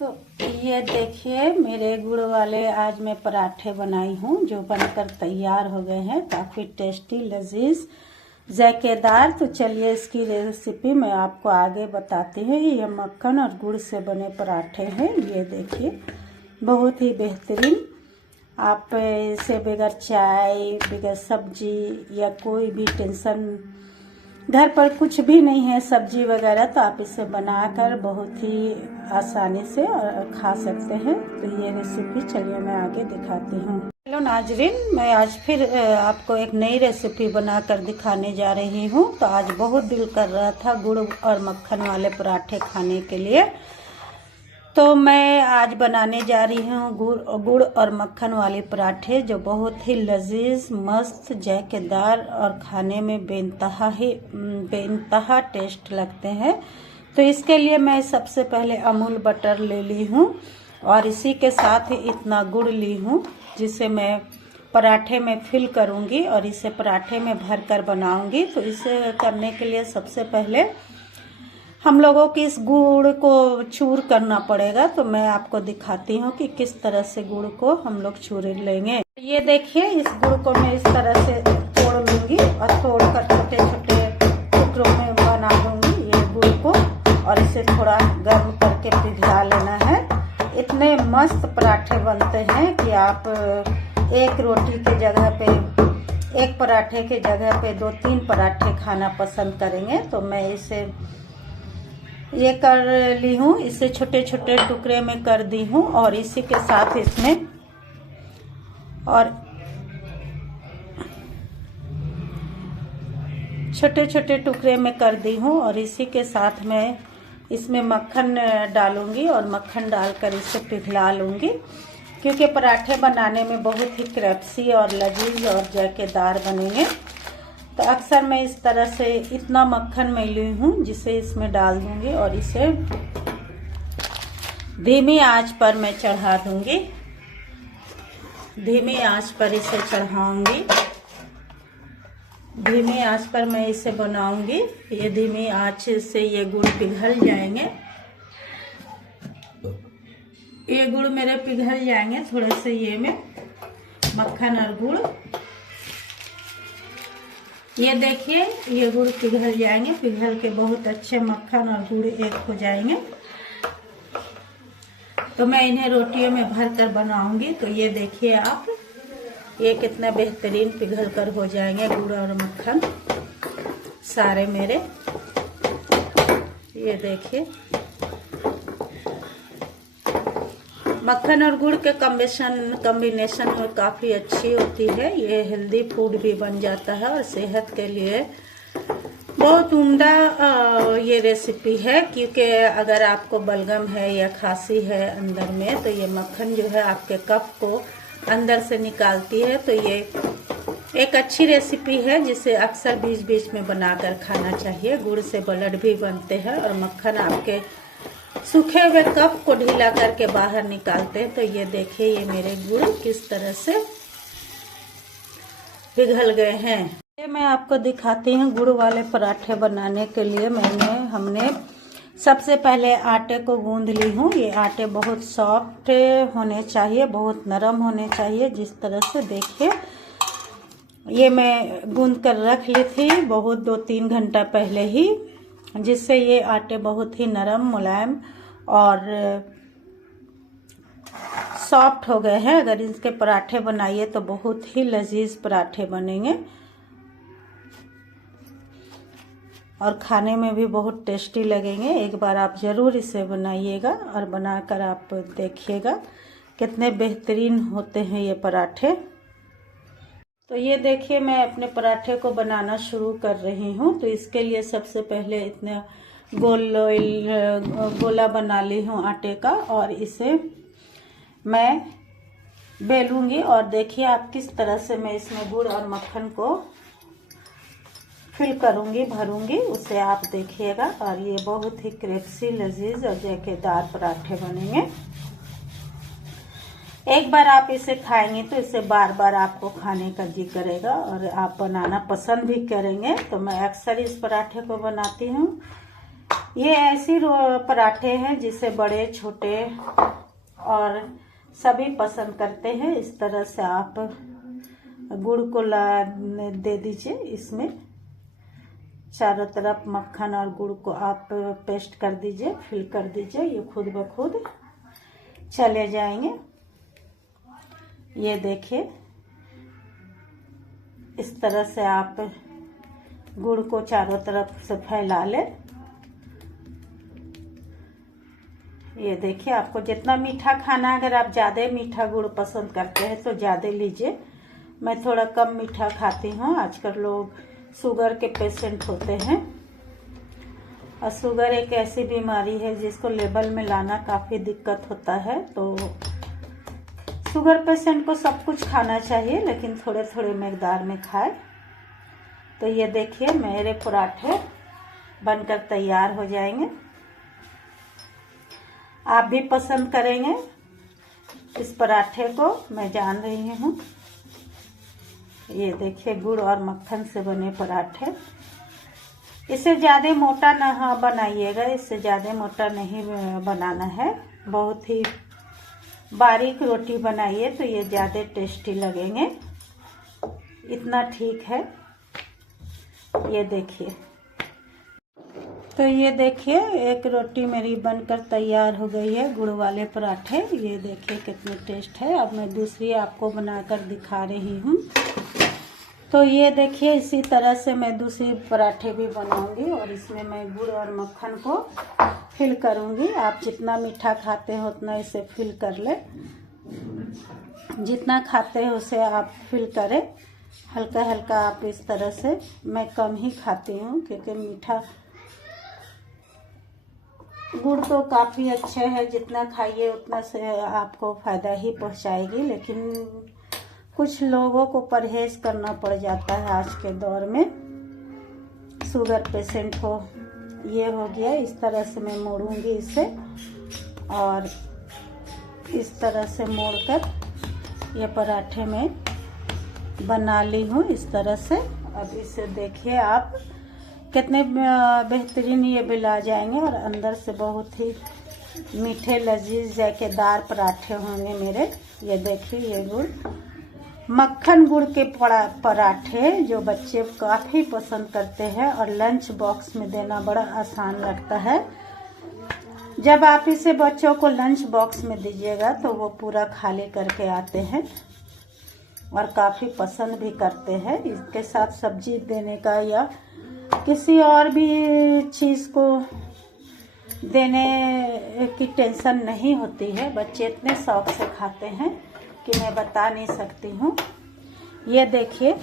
तो ये देखिए मेरे गुड़ वाले आज मैं पराठे बनाई हूँ जो बनकर तैयार हो गए हैं। काफ़ी टेस्टी लजीज जायकेदार। तो चलिए इसकी रेसिपी मैं आपको आगे बताती हूँ। ये मक्खन और गुड़ से बने पराठे हैं। ये देखिए बहुत ही बेहतरीन। आप इसे बगैर चाय बगैर सब्जी या कोई भी टेंशन घर पर कुछ भी नहीं है सब्जी वगैरह, तो आप इसे बनाकर बहुत ही आसानी से खा सकते हैं। तो ये रेसिपी चलिए मैं आगे दिखाती हूँ। हेलो नाजरीन, मैं आज फिर आपको एक नई रेसिपी बनाकर दिखाने जा रही हूँ। तो आज बहुत दिल कर रहा था गुड़ और मक्खन वाले पराठे खाने के लिए, तो मैं आज बनाने जा रही हूँ गुड़ और मक्खन वाले पराठे जो बहुत ही लजीज मस्त जायकेदार और खाने में बेइंतहा टेस्ट लगते हैं। तो इसके लिए मैं सबसे पहले अमूल बटर ले ली हूँ और इसी के साथ ही इतना गुड़ ली हूँ जिसे मैं पराठे में फिल करूँगी और इसे पराठे में भर कर बनाऊँगी। तो इसे करने के लिए सबसे पहले हम लोगों की इस गुड़ को चूर करना पड़ेगा। तो मैं आपको दिखाती हूँ कि किस तरह से गुड़ को हम लोग चूर लेंगे। ये देखिए इस गुड़ को मैं इस तरह से तोड़ लूँगी और तोड़कर छोटे छोटे टुकड़ों में बना दूँगी ये गुड़ को, और इसे थोड़ा गर्म करके पिघला लेना है। इतने मस्त पराठे बनते हैं कि आप एक रोटी के जगह पे, एक पराठे के जगह पे 2-3 पराठे खाना पसंद करेंगे। तो मैं इसे ये कर ली हूँ, इसे छोटे छोटे टुकड़े में कर दी हूँ और इसी के साथ इसमें और छोटे छोटे टुकड़े में कर दी हूँ और इसी के साथ मैं इसमें मक्खन डालूंगी और मक्खन डालकर इसे पिघला लूँगी, क्योंकि पराठे बनाने में बहुत ही क्रिस्पी और लजीज और जायकेदार बनेंगे। तो अक्सर मैं इस तरह से इतना मक्खन मैं ली हूँ जिसे इसमें डाल दूंगी और इसे धीमी आंच पर मैं चढ़ा दूंगी। धीमी आंच पर इसे चढ़ाऊंगी, धीमी आंच पर मैं इसे बनाऊंगी। ये धीमी आंच से ये गुड़ पिघल जाएंगे, ये गुड़ मेरे पिघल जाएंगे थोड़े से। ये में मक्खन और गुड़, ये देखिए ये गुड़ पिघल जाएंगे, पिघल के बहुत अच्छे मक्खन और गुड़ एक हो जाएंगे। तो मैं इन्हें रोटियों में भर कर बनाऊंगी। तो ये देखिए आप, ये कितना बेहतरीन पिघल कर हो जाएंगे गुड़ और मक्खन सारे मेरे। ये देखिए मक्खन और गुड़ के कॉम्बिनेशन में काफ़ी अच्छी होती है। ये हेल्दी फूड भी बन जाता है और सेहत के लिए बहुत उम्दा ये रेसिपी है, क्योंकि अगर आपको बलगम है या खांसी है अंदर में, तो ये मक्खन जो है आपके कफ को अंदर से निकालती है। तो ये एक अच्छी रेसिपी है जिसे अक्सर बीच बीच में बनाकर खाना चाहिए। गुड़ से ब्लड भी बनते हैं और मक्खन आपके सूखे हुए कफ को ढीला करके बाहर निकालते हैं। तो ये देखिए ये मेरे गुड़ किस तरह से पिघल गए हैं। ये मैं आपको दिखाती हूँ गुड़ वाले पराठे बनाने के लिए हमने सबसे पहले आटे को गूंद ली हूँ। ये आटे बहुत सॉफ्ट होने चाहिए, बहुत नरम होने चाहिए। जिस तरह से देखिए ये मैं गूंद कर रख ली थी बहुत 2-3 घंटा पहले ही, जिससे ये आटे बहुत ही नरम मुलायम और सॉफ्ट हो गए हैं। अगर इसके पराठे बनाइए तो बहुत ही लजीज पराठे बनेंगे और खाने में भी बहुत टेस्टी लगेंगे। एक बार आप ज़रूर इसे बनाइएगा और बनाकर आप देखिएगा कितने बेहतरीन होते हैं ये पराठे। तो ये देखिए मैं अपने पराठे को बनाना शुरू कर रही हूँ। तो इसके लिए सबसे पहले इतना गोला बना ली हूँ आटे का और इसे मैं बेलूंगी। और देखिए आप किस तरह से मैं इसमें गुड़ और मक्खन को फिल करूँगी, भरूँगी, उसे आप देखिएगा। और ये बहुत ही क्रिस्पी लजीज और जायकेदार पराठे बनेंगे। एक बार आप इसे खाएंगे तो इसे बार बार आपको खाने का जी करेगा और आप बनाना पसंद भी करेंगे। तो मैं अक्सर इस पराठे को बनाती हूँ ये ऐसी पराठे हैं जिसे बड़े छोटे और सभी पसंद करते हैं। इस तरह से आप गुड़ को दे दीजिए, इसमें चारों तरफ मक्खन और गुड़ को आप पेस्ट कर दीजिए, फिल कर दीजिए, ये खुद ब खुद चले जाएंगे। ये देखिए, इस तरह से आप गुड़ को चारों तरफ से फैला लें। ये देखिए, आपको जितना मीठा खाना, अगर आप ज़्यादा मीठा गुड़ पसंद करते हैं तो ज़्यादा लीजिए। मैं थोड़ा कम मीठा खाती हूँ। आजकल लोग शुगर के पेशेंट होते हैं और शुगर एक ऐसी बीमारी है जिसको लेवल में लाना काफ़ी दिक्कत होता है। तो शुगर पेशेंट को सब कुछ खाना चाहिए, लेकिन थोड़े थोड़े मकदार में खाए। तो ये देखिए, मेरे पराठे बनकर तैयार हो जाएंगे। आप भी पसंद करेंगे इस पराठे को, मैं जान रही हूँ। ये देखिए, गुड़ और मक्खन से बने पराठे। इसे ज़्यादा मोटा ना बनाइएगा, इससे ज़्यादा मोटा नहीं बनाना है। बहुत ही बारीक रोटी बनाइए तो ये ज़्यादा टेस्टी लगेंगे। इतना ठीक है। ये देखिए, तो ये देखिए, एक रोटी मेरी बनकर तैयार हो गई है, गुड़ वाले पराठे। ये देखिए कितने टेस्ट है। अब मैं दूसरी आपको बनाकर दिखा रही हूँ। तो ये देखिए, इसी तरह से मैं दूसरी पराठे भी बनाऊंगी और इसमें मैं गुड़ और मक्खन को फिल करूंगी। आप जितना मीठा खाते हो उतना इसे फिल कर ले। जितना खाते हैं उसे आप फिल करें, हल्का हल्का आप इस तरह से। मैं कम ही खाती हूँ क्योंकि मीठा गुड़ तो काफ़ी अच्छे है, जितना खाइए उतना से आपको फ़ायदा ही पहुँचाएगी। लेकिन कुछ लोगों को परहेज करना पड़ जाता है आज के दौर में। शुगर पेशेंट हो, ये हो गया। इस तरह से मैं मोड़ूंगी इसे और इस तरह से मोड़कर ये पराठे में बना ली हूँ इस तरह से। अब इसे देखिए आप, कितने बेहतरीन ये बिला जाएंगे और अंदर से बहुत ही मीठे लजीज जायकेदार पराठे होंगे मेरे। ये देखिए, ये गुड़ मक्खन गुड़ के पराठे जो बच्चे काफ़ी पसंद करते हैं और लंच बॉक्स में देना बड़ा आसान लगता है। जब आप इसे बच्चों को लंच बॉक्स में दीजिएगा तो वो पूरा खाली करके आते हैं और काफ़ी पसंद भी करते हैं। इसके साथ सब्जी देने का या किसी और भी चीज़ को देने की टेंशन नहीं होती है। बच्चे इतने शौक से खाते हैं कि मैं बता नहीं सकती हूँ। ये देखिए,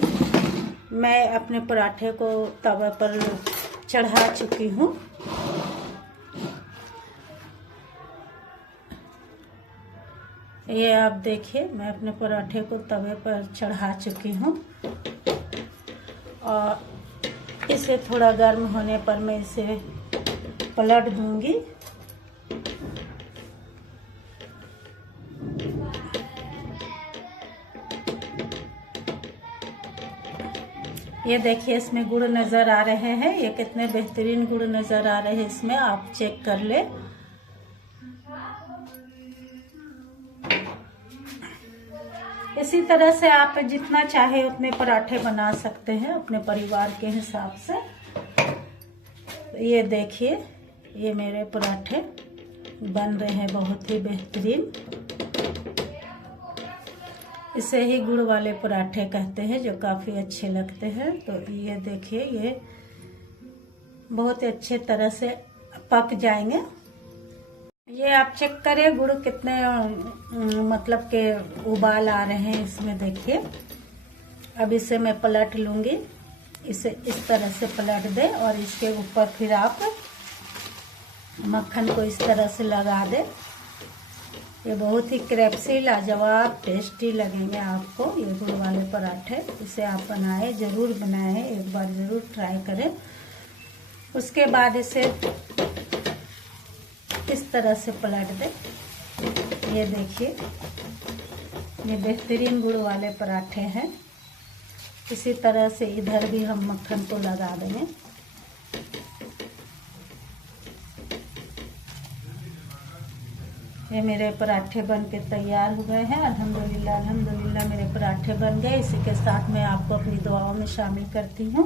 मैं अपने पराठे को तवे पर चढ़ा चुकी हूँ। ये आप देखिए, मैं अपने पराठे को तवे पर चढ़ा चुकी हूँ और इसे थोड़ा गर्म होने पर मैं इसे पलट दूंगी। ये देखिए, इसमें गुड़ नज़र आ रहे हैं। ये कितने बेहतरीन गुड़ नज़र आ रहे हैं इसमें, आप चेक कर ले। इसी तरह से आप जितना चाहे उतने पराठे बना सकते हैं अपने परिवार के हिसाब से। ये देखिए, ये मेरे पराठे बन रहे हैं बहुत ही बेहतरीन। इसे ही गुड़ वाले पराठे कहते हैं, जो काफ़ी अच्छे लगते हैं। तो ये देखिए, ये बहुत अच्छे तरह से पक जाएंगे। ये आप चेक करें गुड़ कितने मतलब के उबाल आ रहे हैं इसमें, देखिए। अब इसे मैं पलट लूँगी। इसे इस तरह से पलट दें और इसके ऊपर फिर आप मक्खन को इस तरह से लगा दें। ये बहुत ही क्रिस्पी लाजवाब टेस्टी लगेंगे आपको ये गुड़ वाले पराठे। इसे आप बनाएं, ज़रूर बनाएं, एक बार ज़रूर ट्राई करें। उसके बाद इसे इस तरह से पलट दें। ये देखिए, ये बेहतरीन गुड़ वाले पराठे हैं। इसी तरह से इधर भी हम मक्खन को लगा देंगे। ये मेरे पराठे बन के तैयार हो गए हैं। अल्हम्दुलिल्लाह अल्हम्दुलिल्लाह मेरे पराठे बन गए। इसी के साथ मैं आपको अपनी दुआओं में शामिल करती हूँ।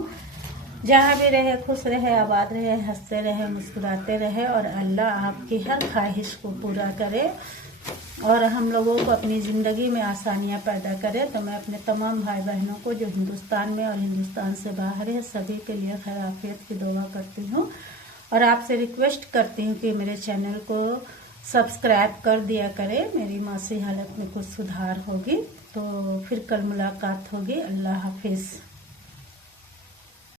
जहाँ भी रहे खुश रहे, आबाद रहे, हंसते रहे, मुस्कुराते रहे और अल्लाह आपकी हर ख्वाहिश को पूरा करे और हम लोगों को अपनी ज़िंदगी में आसानियाँ पैदा करे। तो मैं अपने तमाम भाई बहनों को जो हिंदुस्तान में और हिंदुस्तान से बाहर है सभी के लिए खैर आफियत की दुआ करती हूँ और आपसे रिक्वेस्ट करती हूँ कि मेरे चैनल को सब्सक्राइब कर दिया करें। मेरी मासी हालत में कुछ सुधार होगी। तो फिर कल मुलाकात होगी। अल्लाह हाफिज़।